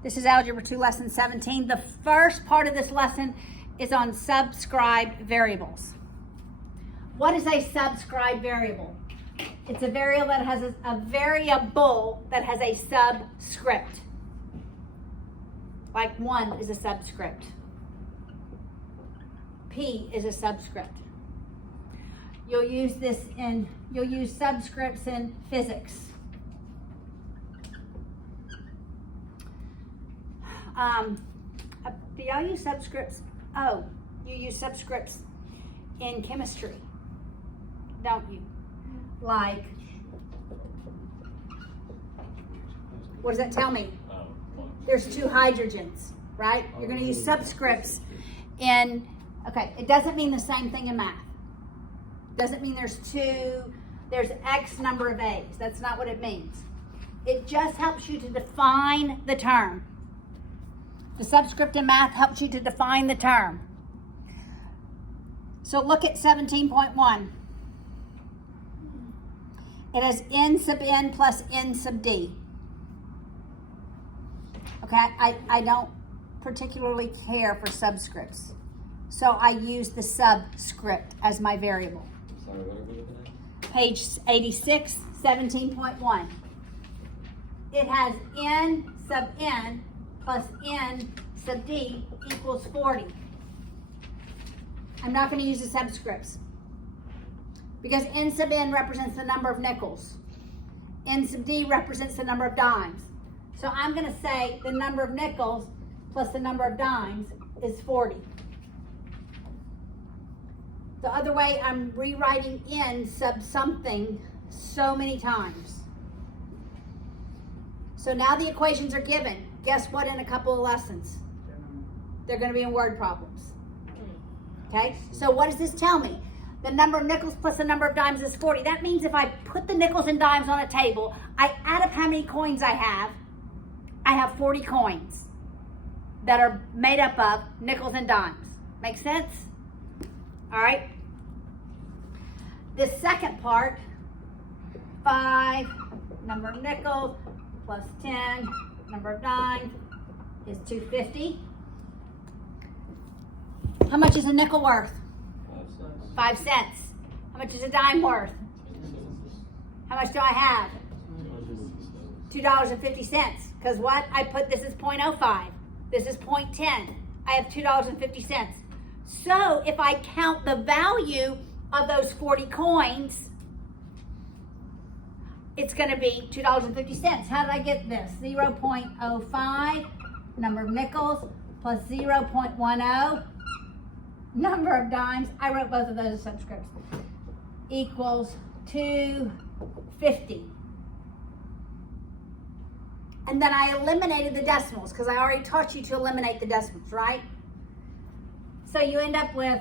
This is Algebra 2, Lesson 17. The first part of this lesson is on subscribed variables. What is a subscribed variable? It's a variable that has a subscript. Like 1 is a subscript. P is a subscript. You'll use subscripts in physics. Do y'all use subscripts? Oh, you use subscripts in chemistry, don't you? Like, what does that tell me? There's 2 hydrogens, right? You're going to use subscripts in, okay, it doesn't mean the same thing in math. Doesn't mean there's X number of A's. That's not what it means. It just helps you to define the term. The subscript in math helps you to define the term. So look at 17.1. It has n sub n plus n sub d. Okay, I don't particularly care for subscripts. So I use the subscript as my variable. Sorry, what are we looking at? Page 86, 17.1. It has n sub n plus n sub d equals 40. I'm not going to use the subscripts because n sub n represents the number of nickels. N sub d represents the number of dimes. So I'm going to say the number of nickels plus the number of dimes is 40. The other way, I'm rewriting n sub something so many times. So now the equations are given. Guess what in a couple of lessons? They're going to be in word problems. Okay, so what does this tell me? The number of nickels plus the number of dimes is 40. That means if I put the nickels and dimes on a table, I add up how many coins I have 40 coins that are made up of nickels and dimes. Make sense? All right. This second part, 5, number of nickels, plus 10, number of dimes, is 250. How much is a nickel worth? 5 cents. How much is a dime worth? How much do I have? $2.50. Because what? I put this is 0.05. This is 0.10. I have $2.50. So if I count the value of those 40 coins, it's going to be $2.50. How did I get this? 0.05, number of nickels, plus 0.10, number of dimes. I wrote both of those as subscripts. Equals 250. And then I eliminated the decimals because I already taught you to eliminate the decimals, right? So you end up with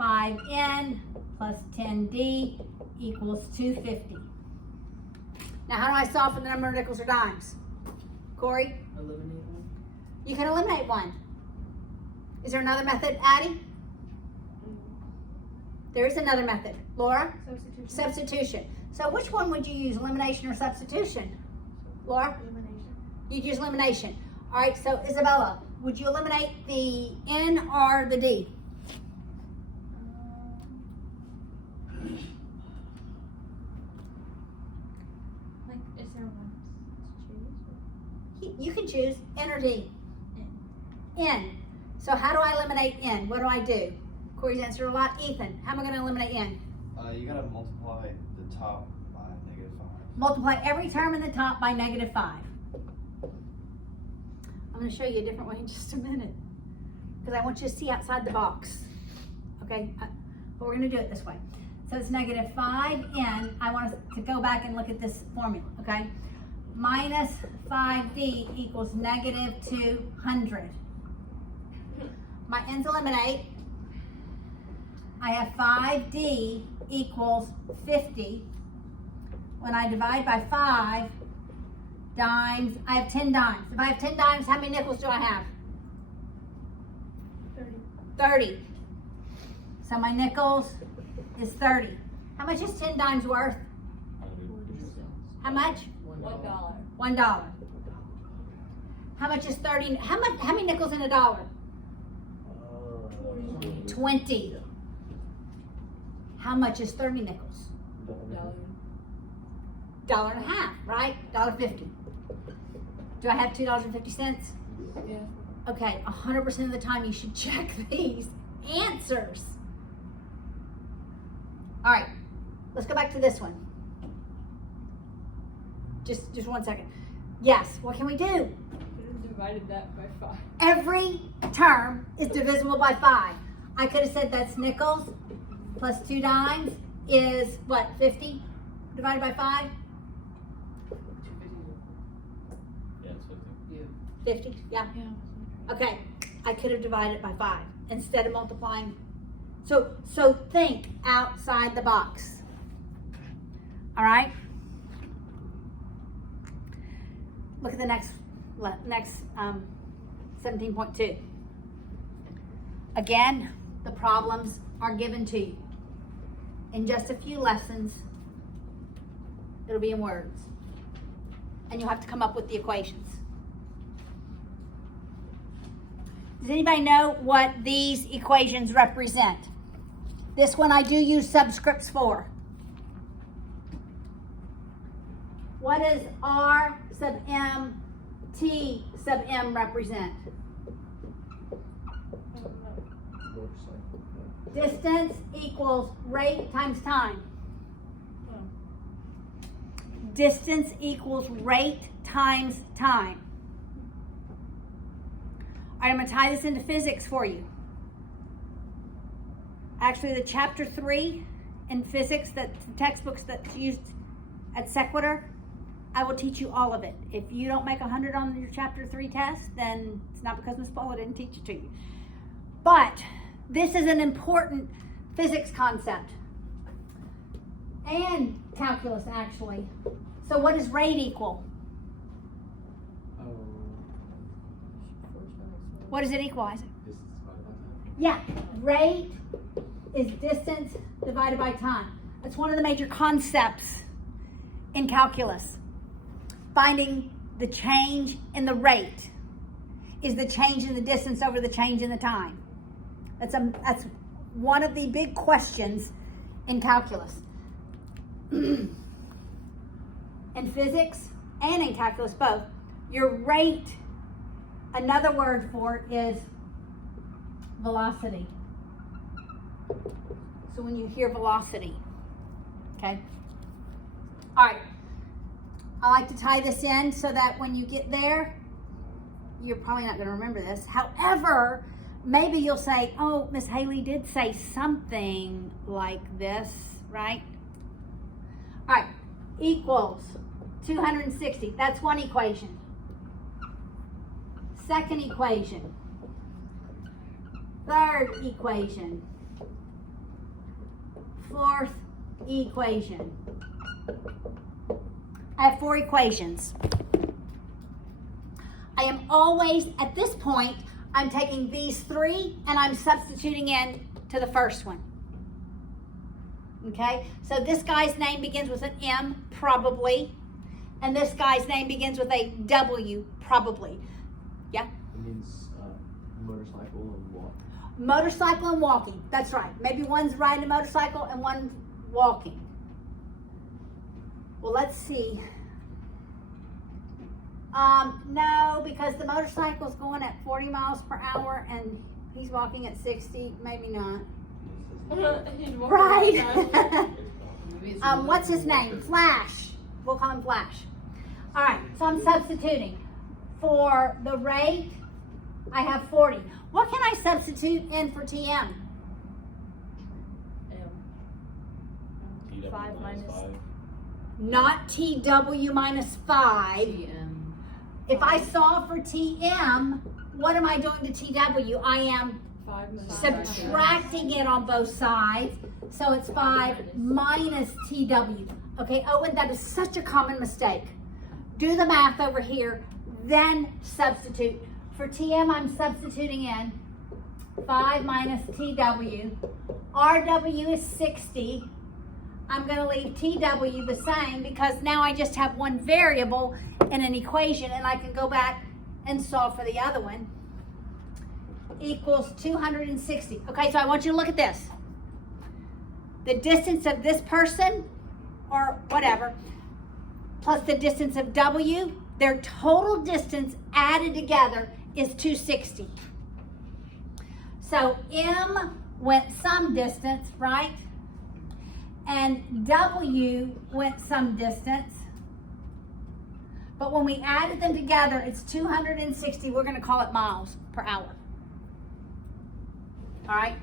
5n plus 10d equals 250. Now how do I solve for the number of nickels or dimes? Corey? Eliminate one. You can eliminate one. Is there another method, Addie? There is another method. Laura? Substitution. Substitution. So which one would you use, elimination or substitution? Laura? Elimination. You'd use elimination. All right, so Isabella, would you eliminate the N or the D? Like, is there one to choose? You can choose N or D. N. N. So how do I eliminate N? What do I do? Corey's answered a lot. Ethan, how am I going to eliminate N? You gotta multiply the top by -5. Multiply every term in the top by -5. I'm going to show you a different way in just a minute because I want you to see outside the box. Okay, but we're going to do it this way. So it's -5n. I want us to go back and look at this formula, okay? Minus 5d equals -200. My n's eliminate. I have 5d equals 50. When I divide by 5, dimes, I have 10 dimes. If I have 10 dimes, how many nickels do I have? 30. 30. So my nickels is 30. How much is 10 dimes worth? How much? $1. $1. How much is 30? How many nickels in a dollar? 20. How much is 30 nickels? $1.50, right? $1.50. Do I have $2.50? Yeah. Okay, 100% of the time you should check these answers. All right, let's go back to this one. Just 1 second. Yes, what can we do? Could have divided that by 5. Every term is divisible by 5. I could have said that's nickels plus 2 dimes is what, 50 divided by 5? Yeah, it's 50. 50, yeah. Okay, I could have divided it by 5 instead of multiplying. So think outside the box. All right? Look at the next 17.2. Again, the problems are given to you. In just a few lessons, it'll be in words. And you'll have to come up with the equations. Does anybody know what these equations represent? This one I do use subscripts for. What does R sub M, T sub M represent? Distance equals rate times time. Distance equals rate times time. All right, I'm going to tie this into physics for you. Actually, the chapter 3 in physics, the textbooks that's used at Sequitur, I will teach you all of it. If you don't make 100 on your chapter 3 test, then it's not because Ms. Paula didn't teach it to you. But this is an important physics concept. And calculus, actually. So what does rate equal? What does it equal, Isaac? Yeah, rate is distance divided by time. That's one of the major concepts in calculus. Finding the change in the rate is the change in the distance over the change in the time. That's one of the big questions in calculus. In physics and in calculus both, your rate, another word for it is velocity. So when you hear velocity, okay? All right. I like to tie this in so that when you get there, you're probably not going to remember this. However, maybe you'll say, oh, Miss Haley did say something like this, right? All right, equals 260. That's one equation. Second equation. Third equation. Fourth equation. I have 4 equations. I am always, at this point, I'm taking these 3 and I'm substituting in to the first one. Okay, so this guy's name begins with an M, probably. And this guy's name begins with a W, probably. Yeah? It means motorcycle and walk. Motorcycle and walking, that's right. Maybe one's riding a motorcycle and one's walking. Well, let's see. No, because the motorcycle's going at 40 miles per hour and he's walking at 60, maybe not. Right. What's his name? Flash. We'll call him Flash. All right, so I'm substituting. For the rate, I have 40. What can I substitute in for TM? 5 minus 5. Not TW minus 5. TM. If I solve for TM, what am I doing to TW? I am 5 minus subtracting it on both sides. So it's 5 minus TW. Okay, Owen, that is such a common mistake. Do the math over here, then substitute. For TM, I'm substituting in 5 minus TW. RW is 60. I'm going to leave TW the same because now I just have one variable in an equation and I can go back and solve for the other one, equals 260. Okay, so I want you to look at this. The distance of this person, or whatever, plus the distance of W, their total distance added together is 260. So M went some distance, right? And W went some distance. But when we added them together, it's 260. We're going to call it miles per hour. All right?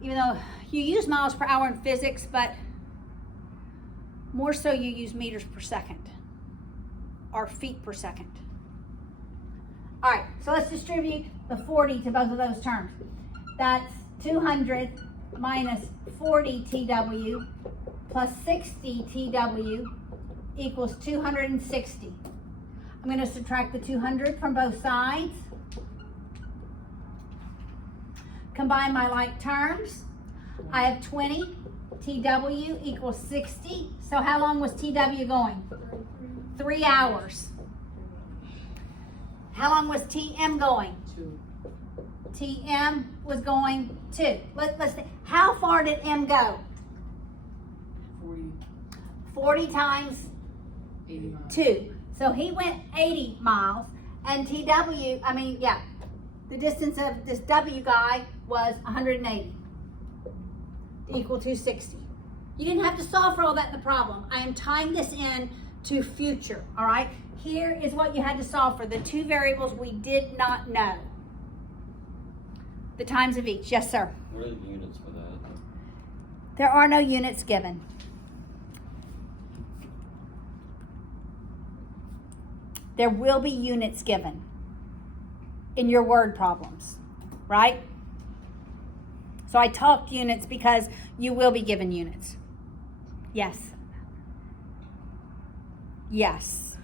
Even though you use miles per hour in physics, but more so you use meters per second or feet per second. All right, so let's distribute the 40 to both of those terms. That's 200 minus 40 TW plus 60 TW equals 260. I'm going to subtract the 200 from both sides. Combine my like terms. I have 20. TW equals 60. So how long was TW going? 3 hours. How long was TM going? 2. TM was going 2. Let's think. How far did M go? 40. 40 times 80 miles. 2. So he went 80 miles. And the distance of this W guy was 180. Equal 260. You didn't have to solve for all that in the problem. I am tying this in to future, all right? Here is what you had to solve for, the two variables we did not know. The times of each. Yes, sir. What are the units for that? There are no units given. There will be units given in your word problems, right? So I talked units because you will be given units. Yes. Yes.